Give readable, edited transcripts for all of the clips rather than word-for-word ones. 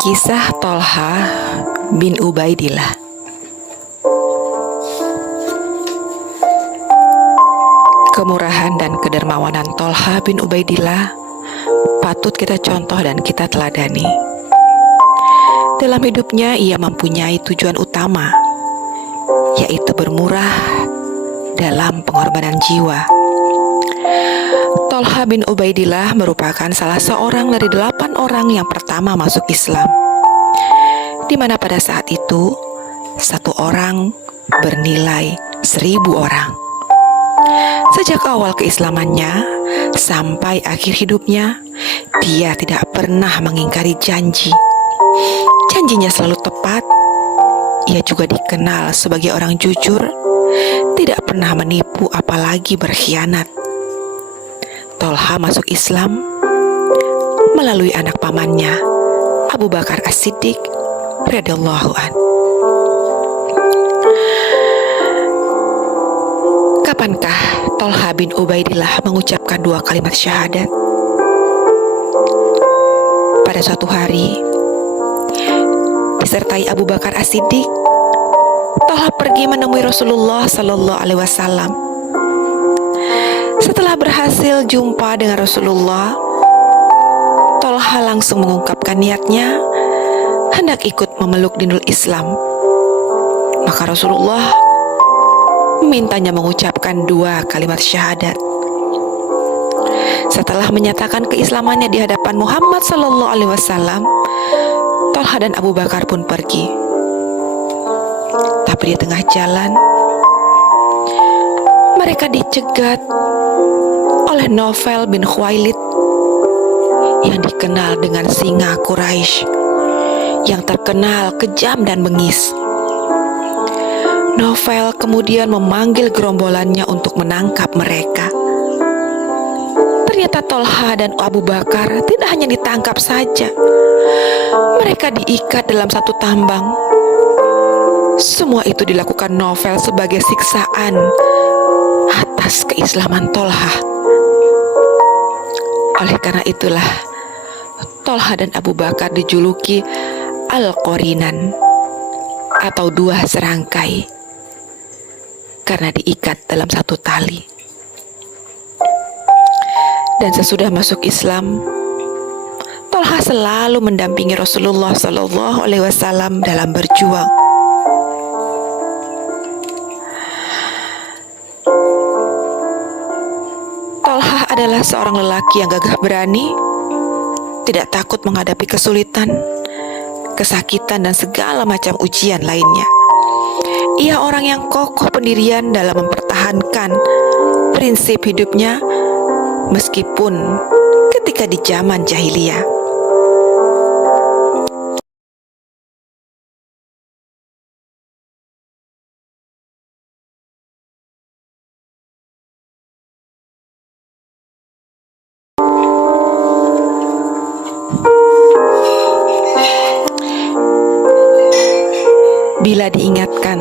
Kisah Tolha bin Ubaidillah. Kemurahan dan kedermawanan Tolha bin Ubaidillah patut kita contoh dan kita teladani. Dalam hidupnya ia mempunyai tujuan utama, yaitu bermurah dalam pengorbanan jiwa. Tolha bin Ubaidillah merupakan salah seorang dari 8 orang yang pertama masuk Islam, di mana pada saat itu 1 orang bernilai 1000 orang. Sejak awal keislamannya sampai akhir hidupnya, dia tidak pernah mengingkari janji. Janjinya selalu tepat. Ia juga dikenal sebagai orang jujur, tidak pernah menipu apalagi berkhianat. Tolha masuk Islam melalui anak pamannya, Abu Bakar As-Siddiq radhiyallahu anhu. Kapankah Tolha bin Ubaidillah mengucapkan 2 kalimat syahadat? Pada suatu hari, disertai Abu Bakar As-Siddiq, Tolha pergi menemui Rasulullah Sallallahu Alaihi Wasallam. Setelah berhasil jumpa dengan Rasulullah, Tolha langsung mengungkapkan niatnya hendak ikut memeluk dinul Islam. Maka Rasulullah memintanya mengucapkan 2 kalimat syahadat. Setelah menyatakan keislamannya di hadapan Muhammad Sallallahu Alaihi Wasallam, Tolha dan Abu Bakar pun pergi. Tapi di tengah jalan, mereka dicegat oleh Naufal bin Khuwailid yang dikenal dengan singa Quraisy, yang terkenal kejam dan bengis. Naufal kemudian memanggil gerombolannya untuk menangkap mereka. Ternyata Tolha dan Abu Bakar tidak hanya ditangkap saja, mereka diikat dalam satu tambang. Semua itu dilakukan Naufal sebagai siksaan atas keislaman Tolha. Oleh karena itulah Tolha dan Abu Bakar dijuluki Al-Qorinan atau 2 serangkai, karena diikat dalam satu tali. Dan sesudah masuk Islam, Tolha selalu mendampingi Rasulullah Sallallahu Alaihi Wasallam dalam berjuang. Tolha adalah seorang lelaki yang gagah berani, tidak takut menghadapi kesulitan, kesakitan, dan segala macam ujian lainnya. Ia orang yang kokoh pendirian dalam mempertahankan prinsip hidupnya meskipun ketika di zaman jahiliyah. Bila diingatkan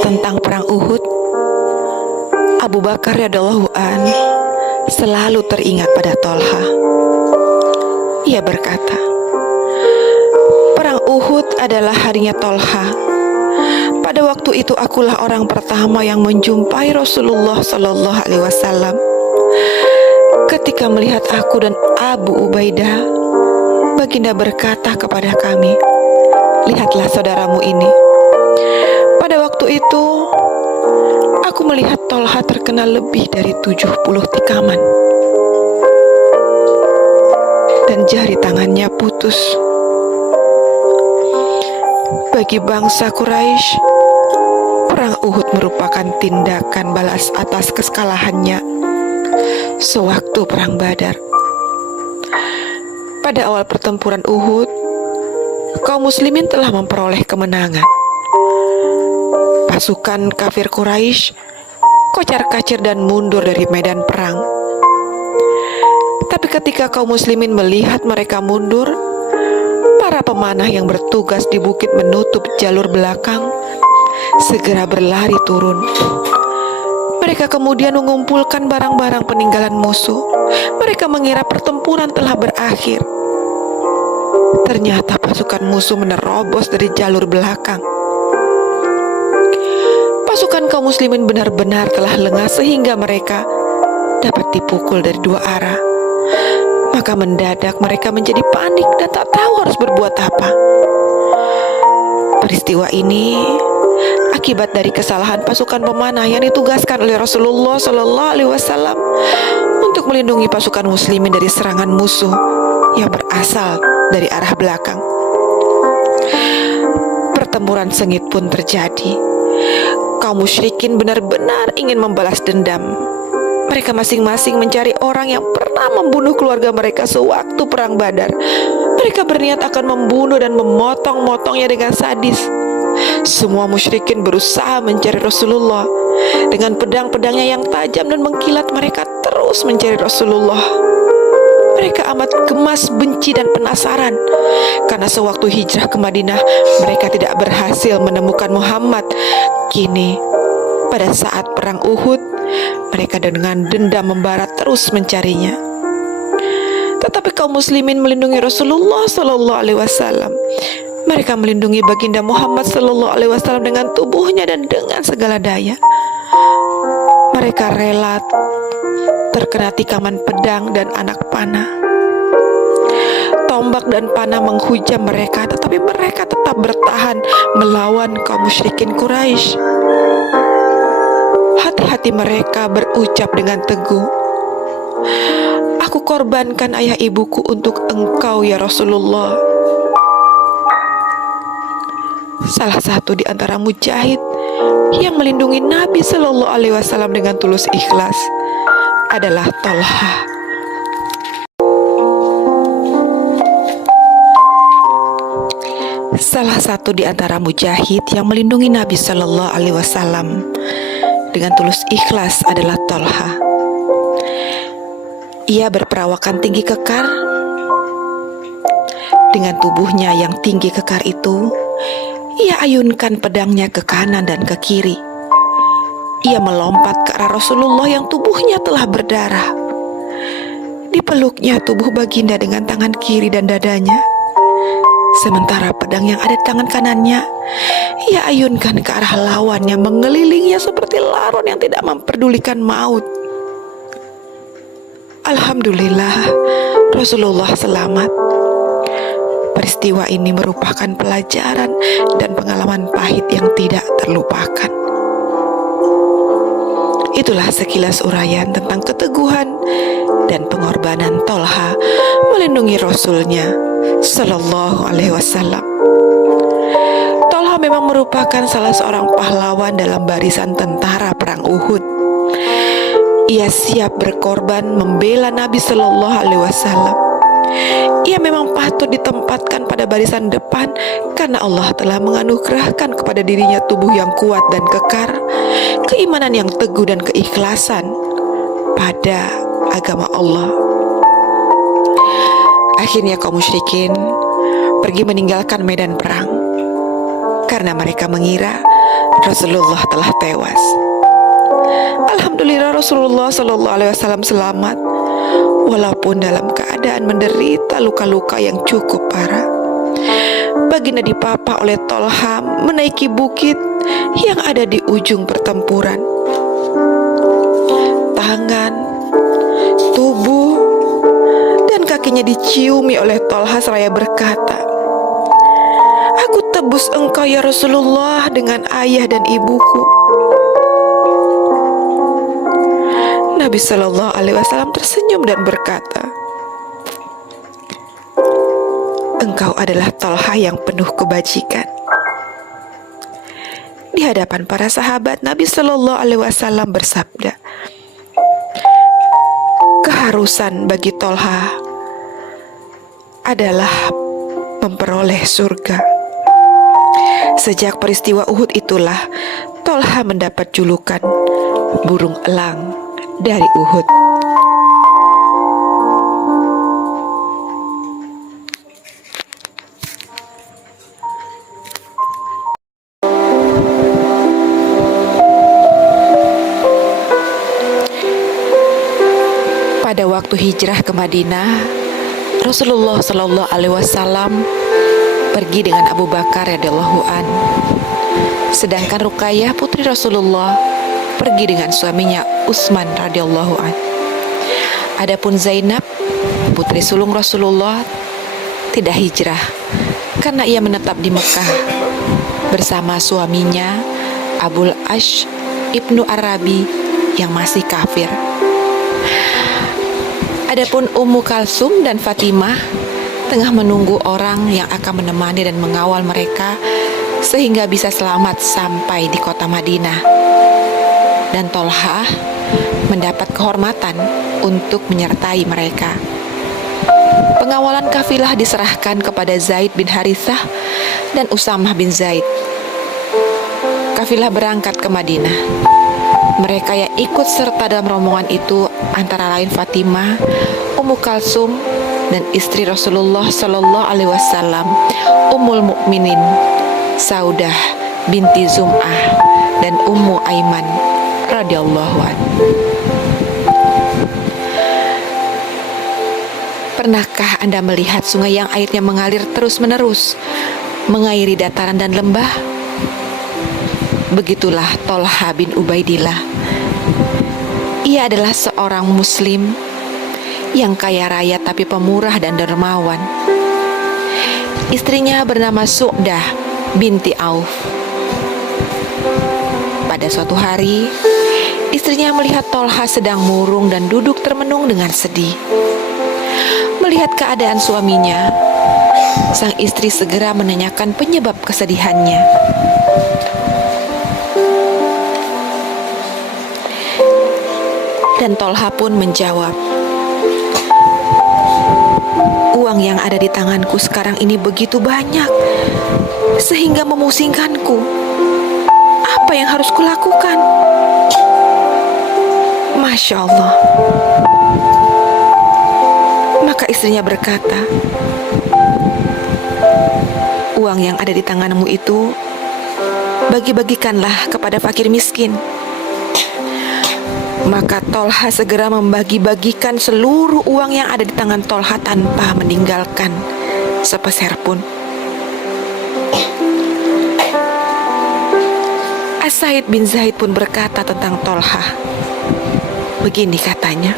tentang perang Uhud, Abu Bakar radhiyallahu anhu selalu teringat pada Tolha. Ia berkata, "Perang Uhud adalah harinya Tolha. Pada waktu itu akulah orang pertama yang menjumpai Rasulullah Sallallahu Alaihi Wasallam. Ketika melihat aku dan Abu Ubaidah, Baginda berkata kepada kami, 'Lihatlah saudaramu ini.' Pada waktu itu, aku melihat Tolha terkena lebih dari 70 tikaman, dan jari tangannya putus. Bagi bangsa Quraisy, perang Uhud merupakan tindakan balas atas kekalahannya sewaktu perang Badar. Pada awal pertempuran Uhud, kaum muslimin telah memperoleh kemenangan. Pasukan kafir Quraisy kocar-kacir dan mundur dari medan perang. Tapi ketika kaum muslimin melihat mereka mundur, para pemanah yang bertugas di bukit menutup jalur belakang segera berlari turun. Mereka kemudian mengumpulkan barang-barang peninggalan musuh. Mereka mengira pertempuran telah berakhir. ternyata pasukan musuh menerobos dari jalur belakang. Pasukan kaum muslimin benar-benar telah lengah sehingga mereka dapat dipukul dari dua arah. Maka mendadak mereka menjadi panik dan tak tahu harus berbuat apa. Peristiwa ini akibat dari kesalahan pasukan pemanah yang ditugaskan oleh Rasulullah SAW untuk melindungi pasukan muslimin dari serangan musuh yang berasal dari arah belakang. Pertempuran sengit pun terjadi. Kaum musyrikin benar-benar ingin membalas dendam. Mereka masing-masing mencari orang yang pernah membunuh keluarga mereka sewaktu perang Badar. Mereka berniat akan membunuh dan memotong-motongnya dengan sadis. Semua musyrikin berusaha mencari Rasulullah. Dengan pedang-pedangnya yang tajam dan mengkilat, mereka terus mencari Rasulullah. Mereka amat gemas, benci, dan penasaran karena sewaktu hijrah ke Madinah mereka tidak berhasil menemukan Muhammad. Kini pada saat perang Uhud, mereka dengan dendam membara terus mencarinya. Tetapi kaum muslimin melindungi Rasulullah SAW. Mereka melindungi baginda Muhammad SAW dengan tubuhnya dan dengan segala daya. Mereka rela terkena tikaman pedang dan anak panah. Tombak dan panah menghujam mereka, tetapi mereka tetap bertahan melawan kaum musyrikin Quraisy. Hati-hati mereka berucap dengan teguh, "Aku korbankan ayah ibuku untuk engkau ya Rasulullah." Salah satu di antara mujahid yang melindungi Nabi Shallallahu Alaihi Wasallam dengan tulus ikhlas adalah Thalha. Salah satu di antara mujahid yang melindungi Nabi Shallallahu Alaihi Wasallam dengan tulus ikhlas adalah Thalha. Ia berperawakan tinggi kekar. Dengan tubuhnya yang tinggi kekar itu, ia ayunkan pedangnya ke kanan dan ke kiri. Ia melompat ke arah Rasulullah yang tubuhnya telah berdarah. Dipeluknya tubuh baginda dengan tangan kiri dan dadanya. Sementara pedang yang ada di tangan kanannya, ia ayunkan ke arah lawan yang mengelilinginya seperti laron yang tidak memperdulikan maut. Alhamdulillah, Rasulullah selamat. Peristiwa ini merupakan pelajaran dan pengalaman pahit yang tidak terlupakan. Itulah sekilas uraian tentang keteguhan dan pengorbanan Thalha melindungi Rasulnya Sallallahu Alaihi Wasallam. Thalha memang merupakan salah seorang pahlawan dalam barisan tentara perang Uhud. Ia siap berkorban membela Nabi Sallallahu Alaihi Wasallam. Ia memang patut ditempatkan pada barisan depan karena Allah telah menganugerahkan kepada dirinya tubuh yang kuat dan kekar, keimanan yang teguh dan keikhlasan pada agama Allah. Akhirnya kaum musyrikin pergi meninggalkan medan perang karena mereka mengira Rasulullah telah tewas. Alhamdulillah Rasulullah SAW selamat, walaupun dalam keadaan menderita luka-luka yang cukup parah. Baginda dipapah oleh Thalha menaiki bukit yang ada di ujung pertempuran. Tangan, tubuh, dan kakinya diciumi oleh Thalha seraya berkata, "Aku tebus engkau ya Rasulullah dengan ayah dan ibuku." Nabi Shallallahu Alaihi Wasallam tersenyum dan berkata, "Engkau adalah Thalha yang penuh kebajikan." Di hadapan para sahabat, Nabi Shallallahu Alaihi Wasallam bersabda, "Keharusan bagi Thalha adalah memperoleh surga." Sejak peristiwa Uhud itulah Thalha mendapat julukan burung elang dari Uhud. Pada waktu hijrah ke Madinah, Rasulullah Shallallahu Alaihi Wasallam pergi dengan Abu Bakar radhiyallahu an. Sedangkan Ruqayyah putri Rasulullah pergi dengan suaminya Utsman radhiyallahu an. Adapun Zainab putri sulung Rasulullah tidak hijrah karena ia menetap di Mekah bersama suaminya Abul Ash ibnu Arabi yang masih kafir. Adapun Ummu Kalsum dan Fatimah tengah menunggu orang yang akan menemani dan mengawal mereka sehingga bisa selamat sampai di kota Madinah. Dan Tolha mendapat kehormatan untuk menyertai mereka. Pengawalan kafilah diserahkan kepada Zaid bin Harithah dan Usamah bin Zaid. Kafilah berangkat ke Madinah. Mereka yang ikut serta dalam rombongan itu antara lain Fatimah, Ummu Kalsum, dan istri Rasulullah Sallallahu Alaihi Wasallam, Ummul Mukminin, Saudah binti Zum'ah, dan Ummu Aiman radhiyallahu an. Pernahkah Anda melihat sungai yang airnya mengalir terus-menerus, mengairi dataran dan lembah? Begitulah Tolha bin Ubaidillah. Ia adalah seorang muslim yang kaya raya tapi pemurah dan dermawan. Istrinya bernama Su'dah binti Auf. Pada suatu hari, istrinya melihat Tolha sedang murung dan duduk termenung dengan sedih. Melihat keadaan suaminya, sang istri segera menanyakan penyebab kesedihannya. Dan Tolha pun menjawab, "Uang yang ada di tanganku sekarang ini begitu banyak, sehingga memusingkanku. Apa yang harus kulakukan?" Masya Allah. Maka istrinya berkata, "Uang yang ada di tanganmu itu, bagi-bagikanlah kepada fakir miskin." Maka Tolha segera membagi-bagikan seluruh uang yang ada di tangan Tolha tanpa meninggalkan sepeser pun. As-Sa'id bin Zaid pun berkata tentang Tolha. Begini katanya,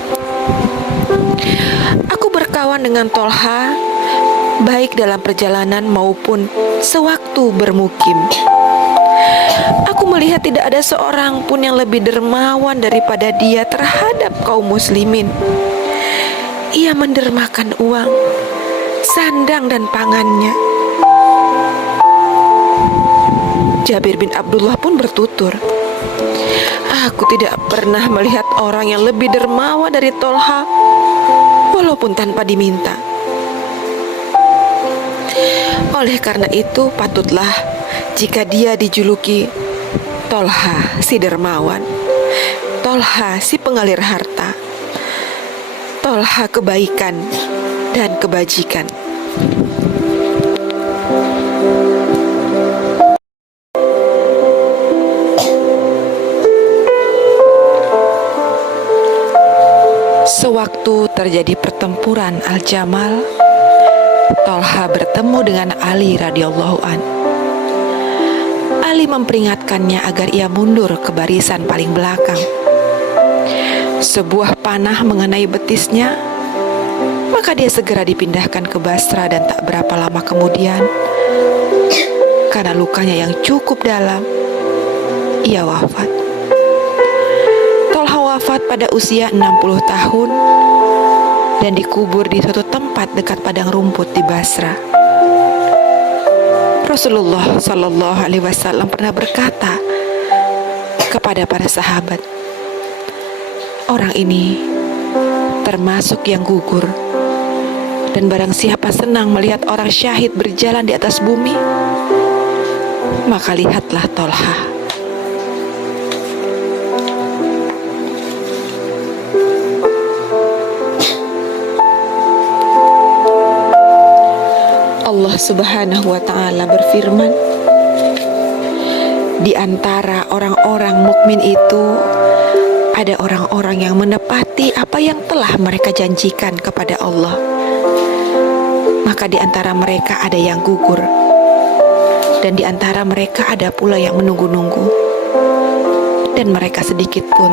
"Aku berkawan dengan Tolha baik dalam perjalanan maupun sewaktu bermukim. Aku melihat tidak ada seorang pun yang lebih dermawan daripada dia terhadap kaum muslimin. Ia mendermakan uang, sandang dan pangannya." Jabir bin Abdullah pun bertutur, "Aku tidak pernah melihat orang yang lebih dermawan dari Tolha, walaupun tanpa diminta. Oleh karena itu patutlah jika dia dijuluki Tolha si dermawan, Tolha si pengalir harta, Tolha kebaikan dan kebajikan." Sewaktu terjadi pertempuran Al-Jamal, Tolha bertemu dengan Ali radhiyallahu an. Ali memperingatkannya agar ia mundur ke barisan paling belakang. Sebuah panah mengenai betisnya, maka dia segera dipindahkan ke Basra dan tak berapa lama kemudian, karena lukanya yang cukup dalam, ia wafat. Tolha wafat pada usia 60 tahun dan dikubur di suatu tempat dekat padang rumput di Basra. Rasulullah Sallallahu Alaihi Wasallam pernah berkata kepada para sahabat, "Orang ini termasuk yang gugur, dan barang siapa senang melihat orang syahid berjalan di atas bumi, maka lihatlah Tolha." Allah Subhanahu wa Ta'ala berfirman, "Di antara orang-orang mukmin itu ada orang-orang yang menepati apa yang telah mereka janjikan kepada Allah, maka di antara mereka ada yang gugur, dan di antara mereka ada pula yang menunggu-nunggu, dan mereka sedikit pun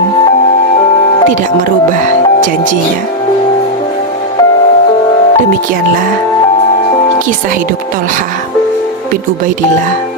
tidak merubah janjinya. Demikianlah kisah hidup Tolha bin Ubaidillah